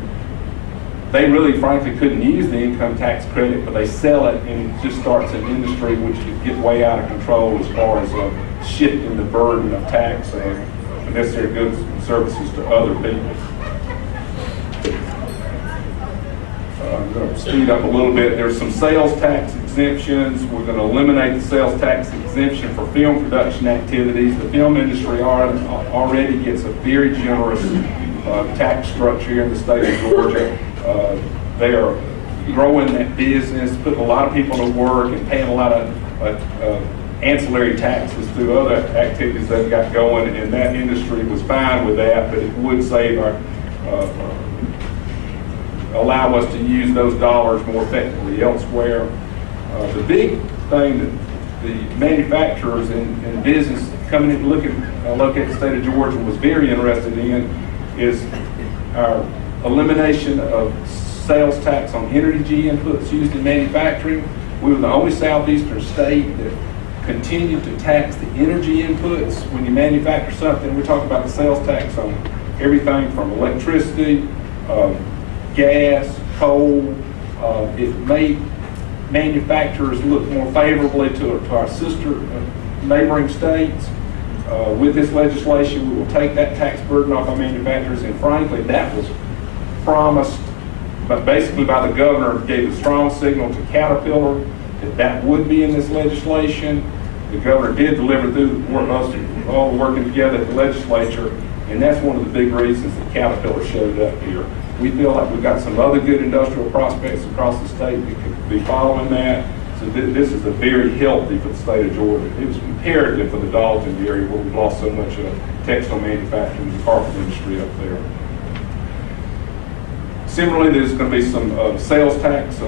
they really frankly couldn't use the income tax credit, but they sell it and it just starts an industry which could get way out of control as far as shifting the burden of tax for necessary goods and services to other people. I'm going to speed up a little bit. There's some sales tax exemptions. We're going to eliminate the sales tax exemption for film production activities. The film industry already gets a very generous tax structure here in the state of Georgia. They are growing that business, putting a lot of people to work and paying a lot of ancillary taxes through other activities they've got going, and that industry was fine with that, but it would save our allow us to use those dollars more effectively elsewhere. The big thing that the manufacturers and business coming in to look at the state of Georgia was very interested in is our elimination of sales tax on energy inputs used in manufacturing. We were the only southeastern state that continued to tax the energy inputs. When you manufacture something, we're talking about the sales tax on everything from electricity, gas, coal. It made manufacturers look more favorably to our sister neighboring states. With this legislation, we will take that tax burden off our manufacturers, and frankly, that was promised, but basically by the governor, gave a strong signal to Caterpillar that that would be in this legislation. The governor did deliver through us all working together at the legislature, and that's one of the big reasons that Caterpillar showed up here. We feel like we've got some other good industrial prospects across the state that could be following that. So this is a very healthy for the state of Georgia. It was imperative for the Dalton area where we've lost so much textile manufacturing and carpet industry up there. Similarly, there's going to be some sales tax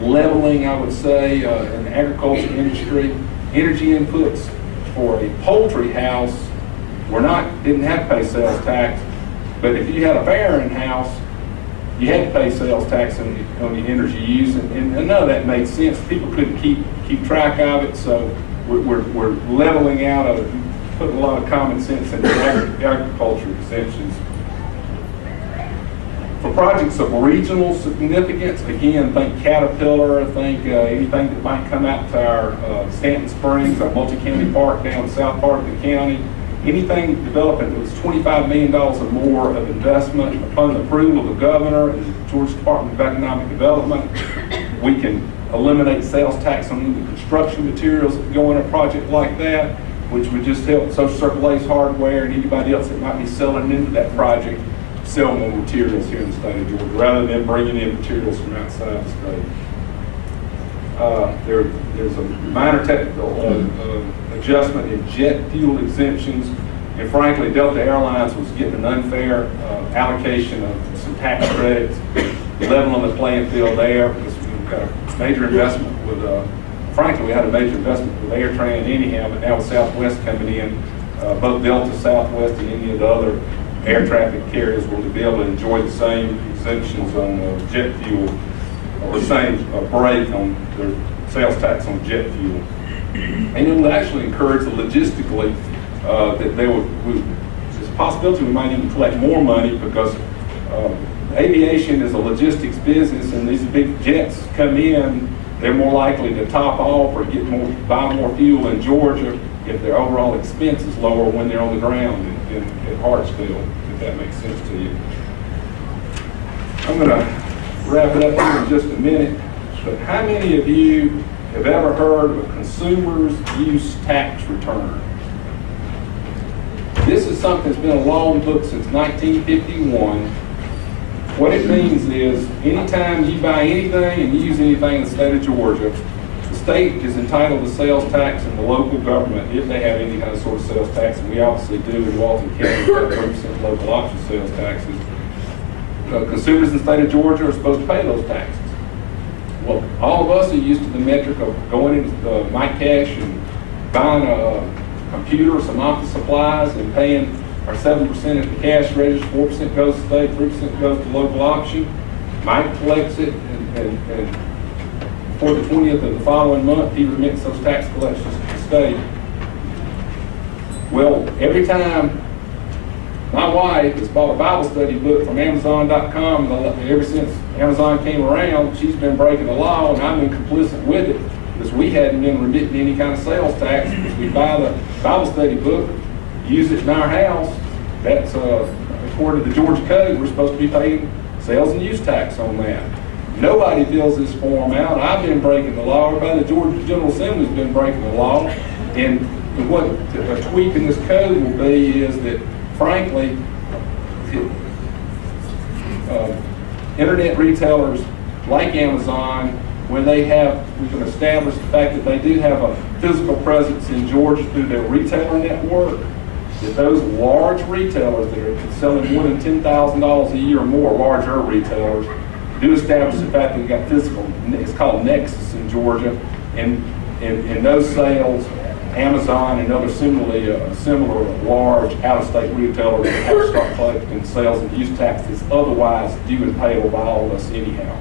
leveling, I would say, in the agriculture industry. Energy inputs for a poultry house didn't have to pay sales tax, but if you had a farrowing house, you had to pay sales tax on the energy use, and none of that made sense. People couldn't keep track of it, so we're leveling out, putting a lot of common sense into agriculture exemptions. For projects of regional significance, again, think Caterpillar, think anything that might come out to our Stanton Springs, our multi-county park down in the south part of the county, anything developing that was $25 million or more of investment upon the approval of the governor and the Georgia Department of Economic Development, we can eliminate sales tax on the construction materials that go in a project like that, which would just help Social Circle Ace Hardware and anybody else that might be selling into that project sell more materials here in the state of Georgia rather than bringing in materials from outside the state. There's a minor technical adjustment in jet fuel exemptions, and frankly, Delta Airlines was getting an unfair allocation of some tax credits, leveling the playing field there because we've got a major investment with, frankly, we had a major investment with AirTran anyhow, but now with Southwest coming in, both Delta, Southwest, and any of the other air traffic carriers will be able to enjoy the same exemptions on jet fuel, or the same break on their sales tax on jet fuel. And it will actually encourage logistically that they there's a possibility we might even collect more money because aviation is a logistics business, and these big jets come in, they're more likely to top off or buy more fuel in Georgia if their overall expense is lower when they're on the ground in Hartsville, if that makes sense to you. I'm going to wrap it up here in just a minute, but how many of you have ever heard of a consumer's use tax return? This is something that's been a law in the book since 1951. What it means is anytime you buy anything and use anything in the state of Georgia, the state is entitled to sales tax, and the local government, if they have any kind of sort of sales tax, and we obviously do in Walton County, we've got 3% local option sales taxes. Consumers in the state of Georgia are supposed to pay those taxes. Well, all of us are used to the metric of going into Mike Cash and buying a computer or some office supplies and paying our 7% at the cash register, 4% goes to state, 3% goes to local auction. Mike collects it, and for the 20th of the following month, he remits those tax collections to the state. Well, every time my wife has bought a Bible study book from Amazon.com, and ever since Amazon came around, she's been breaking the law, and I've been complicit with it, because we hadn't been remitting any kind of sales tax. We buy the Bible study book, use it in our house. That's, according to the Georgia Code, we're supposed to be paying sales and use tax on that. Nobody fills this form out. I've been breaking the law. Everybody in the Georgia General Assembly's been breaking the law. And what a tweak in this code will be is that, frankly, internet retailers like Amazon, when we can establish the fact that they do have a physical presence in Georgia through their retailer network, that those large retailers that are selling more than $10,000 a year or more, larger retailers, do establish the fact that we've got physical, it's called Nexus in Georgia, and those sales, Amazon and other similar large out-of-state retailers have to start collecting sales and use taxes otherwise due and payable by all of us anyhow.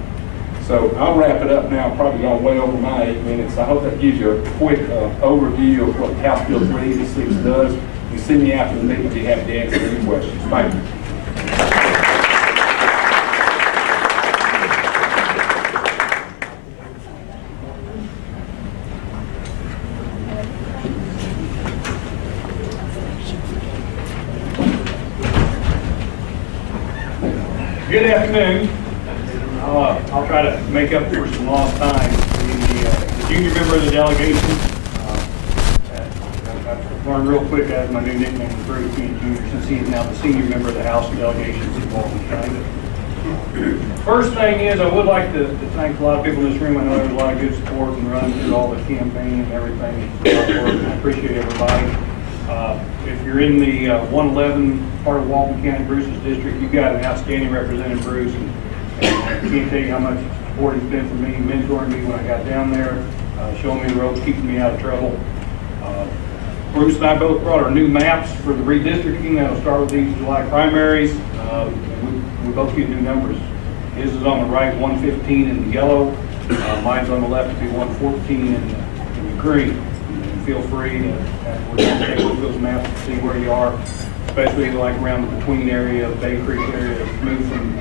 So I'll wrap it up now. I'm probably going way over my 8 minutes. I hope that gives you a quick overview of what House Bill 386 does. You see me after the meeting, I'd be happy to answer any questions. Thank you. Good afternoon. I'll try to make up for some lost time. The junior member of the delegation, I've learned real quick as my new nickname is Bruce being junior, since he is now the senior member of the House delegations in Walton County. First thing is, I would like to thank a lot of people in this room. I know there's a lot of good support and running through all the campaign and everything. It's a lot of work, and I appreciate everybody. If you're in the 111 part of Walton County, Bruce's district, you've got an outstanding representative, Bruce, and I can't tell you how much support he's been for me, mentoring me when I got down there, showing me the ropes, keeping me out of trouble. Bruce and I both brought our new maps for the redistricting. That'll start with these July primaries. We both get new numbers. His is on the right, 115 in the yellow. Mine's on the left, it'll be 114 in the green. And feel free to take a look at those maps to see where you are, especially like around the between area, Bay Creek area, move from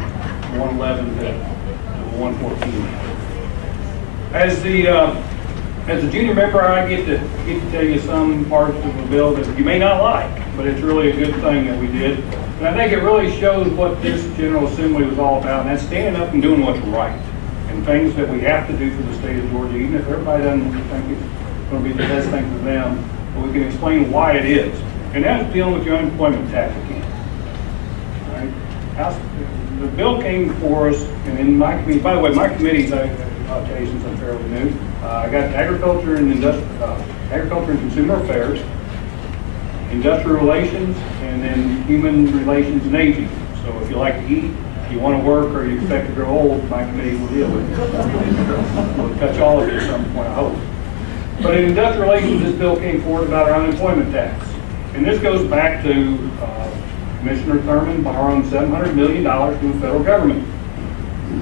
111 to 114. As a junior member, I get to tell you some parts of the bill that you may not like, but it's really a good thing that we did. And I think it really shows what this General Assembly was all about, and that's standing up and doing what's right, and things that we have to do for the state of Georgia, even if everybody doesn't think it's going to be the best thing for them, but we can explain why it is. And that's dealing with your unemployment tax account. Right? The bill came for us, and in my committee, by the way, my committees, I'll tell you since I'm fairly new, I got agriculture and consumer affairs, industrial relations, and then human relations and aging. So if you like to eat, if you want to work, or you expect to grow old, my committee will deal with it. We'll touch all of it at some point, I hope. But in industrial relations, this bill came forward about our unemployment tax. And this goes back to Commissioner Thurman borrowing $700 million from the federal government.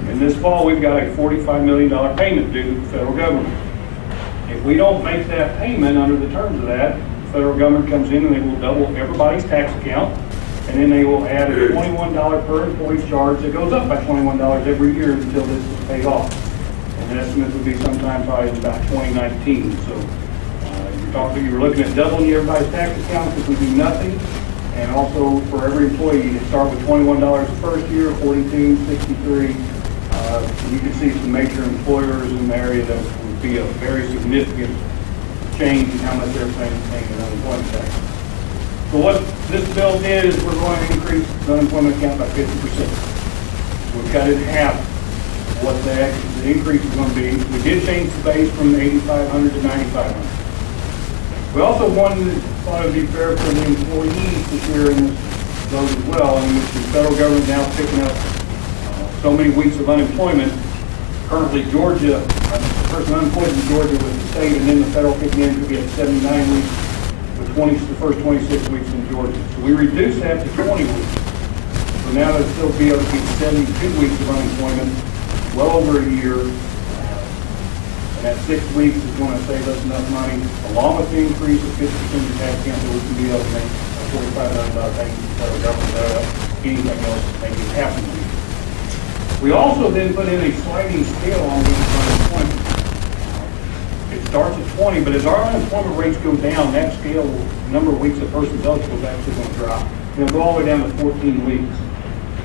And this fall, we've got a $45 million payment due to the federal government. If we don't make that payment under the terms of that, the federal government comes in and they will double everybody's tax account, and then they will add a $21 per employee charge that goes up by $21 every year until this is paid off. And the estimate would be sometime probably about 2019. So you're looking at doubling everybody's tax account if we do nothing. And also for every employee, you start with $21 the first year, $42, $63. You can see some major employers in the area that would be a very significant change in how much they're paying in unemployment tax. So what this bill did is we're going to increase the unemployment account by 50%. We've cut it in half what the increase is going to be. We did change the base from 8,500 to 9,500. We also thought it would be fair for the employees to share in this vote as well, in which the federal government now is picking up so many weeks of unemployment. Currently, Georgia, the person unemployed in Georgia with the state and then the federal kicking in could be at 79 weeks, with the first 26 weeks in Georgia. So we reduced that to 20 weeks. So now they'll still be able to get 72 weeks of unemployment, well over a year. And that 6 weeks is going to save us enough money, along with the increase of 50% of tax count, that we can be able to make a $45 payment to the federal government without anything else to make it happen. We also then put in a sliding scale on the unemployment. It starts at 20, but as our unemployment rates go down, that scale, the number of weeks a person's eligible is actually going to drop. It'll go all the way down to 14 weeks.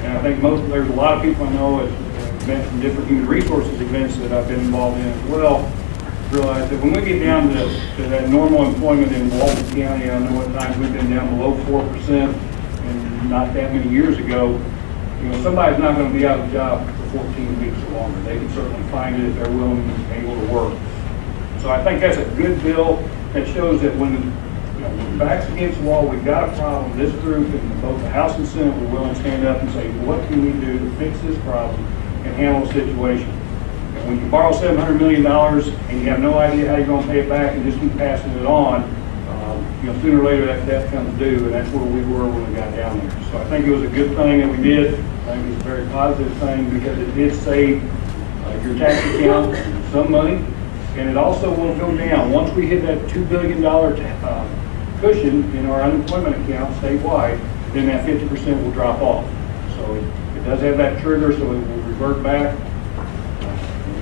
And I think there's a lot of people I know at events from different human resources events that I've been involved in as well, realize that when we get down to that normal employment in Walton County, I know at times we've been down below 4%, and not that many years ago, somebody's not going to be out of a job for 14 weeks or longer. They can certainly find it if they're willing and able to work. So I think that's a good bill that shows that when we're backs against the wall, we've got a problem. This group in both the House and Senate were willing to stand up and say, what can we do to fix this problem and handle the situation? And when you borrow $700 million and you have no idea how you're going to pay it back and just keep passing it on, sooner or later that debt comes due, and that's where we were when we got down there. So I think it was a good thing that we did. I think it was a very positive thing because it did save your tax account some money, and it also will go down. Once we hit that $2 billion cushion in our unemployment account statewide, then that 50% will drop off. So it does have that trigger, so it will revert back.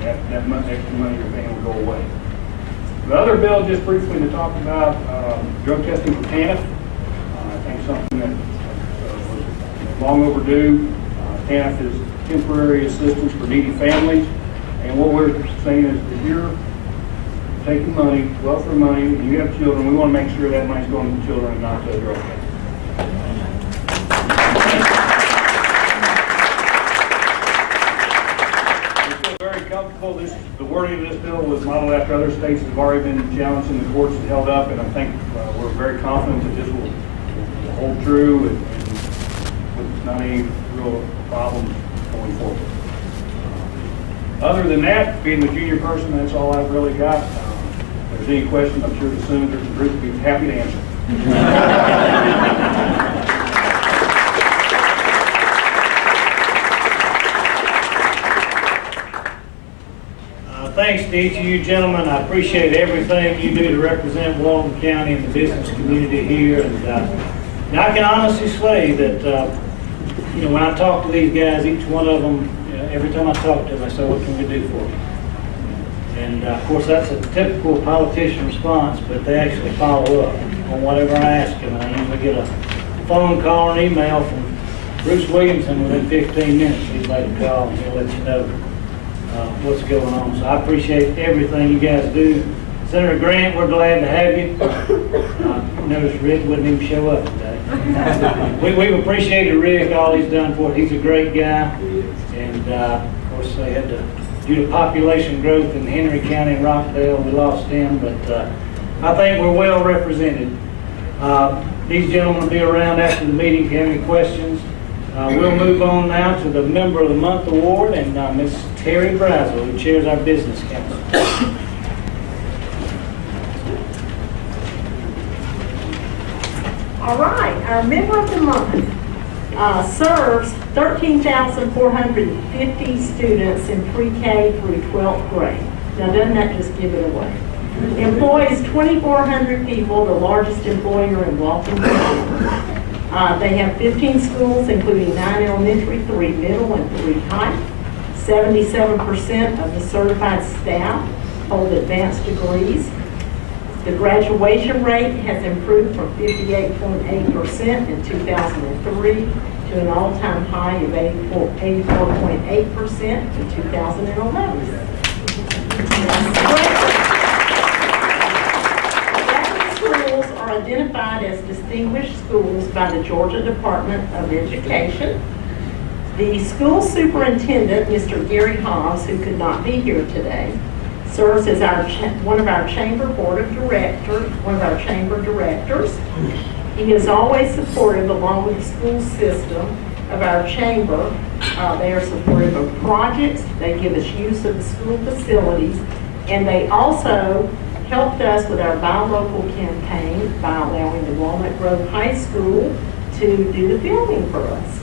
That extra money you're paying will go away. The other bill, just briefly to talk about, drug testing for TANF. I think something that was long overdue. TANF is temporary assistance for needy families. And what we're saying is if you're taking money, welfare money, and you have children, we want to make sure that money's going to the children and not to the drug testing. Comfortable. The wording of this bill was modeled after other states that have already been challenged in the courts and held up, and I think we're very confident that this will hold true and with not any real problems going forward. Other than that, being the junior person, that's all I've really got. If there's any questions, I'm sure the senators and group would be happy to answer. Thanks to each of you gentlemen. I appreciate everything you do to represent Walton County and the business community here. And I can honestly say that, when I talk to these guys, each one of them, every time I talk to them, I say, what can we do for you? And of course, that's a typical politician response, but they actually follow up on whatever I ask them. And I usually get a phone call or an email from Bruce Williamson within 15 minutes. He's like to call and he'll let you know what's going on. So I appreciate everything you guys do. Senator Grant, we're glad to have you. Notice Rick wouldn't even show up today. We've appreciated Rick, all he's done for us. He's a great guy. And of course, they had to, due to population growth in Henry County and Rockdale, we lost him. But I think we're well represented. These gentlemen will be around after the meeting if you have any questions. We'll move on now to the Member of the Month Award and Ms. Terry Brazel, who chairs our Business Council. All right, our Member of the Month serves 13,450 students in pre-K through 12th grade. Now, doesn't that just give it away? Employs 2,400 people, the largest employer in Walton County. They have 15 schools, including 9 elementary, 3 middle, and 3 high. 77% of the certified staff hold advanced degrees. The graduation rate has improved from 58.8% in 2003 to an all-time high of 84.8% in 2011. Schools are identified as distinguished schools by the Georgia Department of Education. The school superintendent, Mr. Gary Hobbs, who could not be here today, serves as one of our chamber directors. He is always supportive, along with the school system, of our chamber. They are supportive of projects. They give us use of the school facilities, and they also helped us with our Buy Local campaign by allowing the Walnut Grove High School to do the filming for us.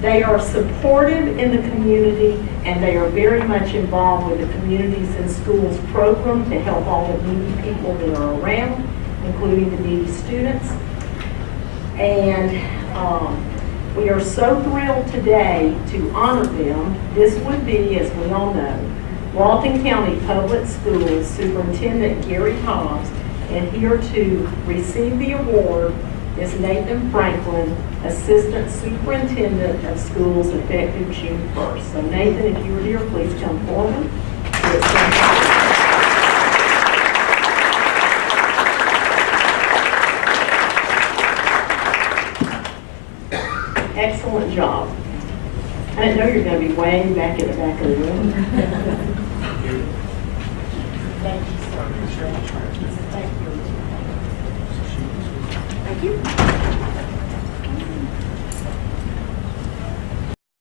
They are supportive in the community and they are very much involved with the Communities in Schools program to help all the needy people that are around, including the needy students. And we are so thrilled today to honor them. This would be, as we all know, Walton County Public Schools Superintendent Gary Hobbs, and here to receive the award is Nathan Franklin, Assistant Superintendent of Schools, effective June 1st. So Nathan, if you were here, please come forward. Excellent job. I didn't know you were going to be way back in the back of the room. Thank you so much. Thank you.